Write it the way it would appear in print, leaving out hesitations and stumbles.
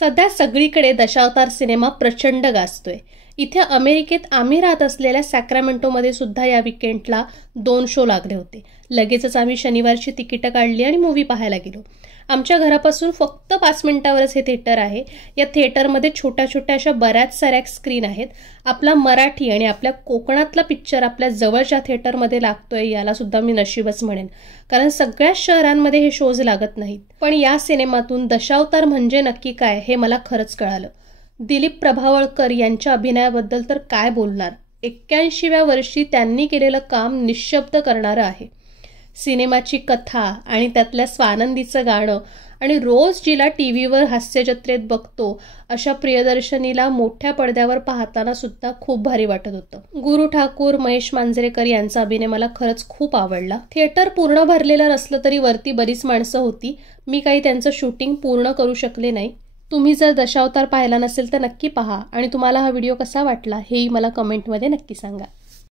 सध्या सगळीकडे दशावतार सिनेमा प्रचंड गाजतोय। इथे अमेरिकेत आम्ही राहत असलेल्या सॅक्रामेंटोमध्ये सुद्धा या विकेंडला 2 शो लागले होते। लगेचच आम्ही शनिवारची तिकीटं काढली आणि मूव्ही पाहायला गेलो। आमच्या घरापासून फक्त 5 मिनिटावरच हे थिएटर आहे। या थिएटरमध्ये छोट्या छोट्या अशा बऱ्याच साऱ्या स्क्रीन आहेत। आपला मराठी आणि आपल्या कोकणातला पिक्चर आपल्या जवळच्या थिएटरमध्ये लागतोय याला सुद्धा मी नशीबच म्हणेन, कारण सगळ्या शहरांमध्ये हे शोज लागत नाहीत। पण या सिनेमातून दशावतार म्हणजे नक्की काय हे मला खरंच कळालं। दिलीप प्रभावळकर यांच्या अभिनयाबद्दल तर काय बोलणार। 81व्या वर्षी त्यांनी केलेलं काम निःशब्द करणारं आहे। सिनेमाची कथा आणि त्यातल्या स्वानंदीचं गाणं आणि रोज जिला टीव्हीवर हास्यजत्रेत बघतो अशा प्रियदर्शनीला मोठ्या पडद्यावर पाहताना सुद्धा खूप भारी वाटत होतं। गुरु ठाकूर, महेश मांजरेकर यांचा अभिनय मला खरंच खूप आवडला। थिएटर पूर्ण भरलेलं नसलं तरी वरती बरीच माणसं होती। मी काही त्यांचं शूटिंग पूर्ण करू शकले नाही। तुम्ही जर दशावतार पाहिला नसेल तर नक्की पहा आणि तुम्हाला हा व्हिडिओ कसा वाटला हेही मला कमेंटमध्ये नक्की सांगा।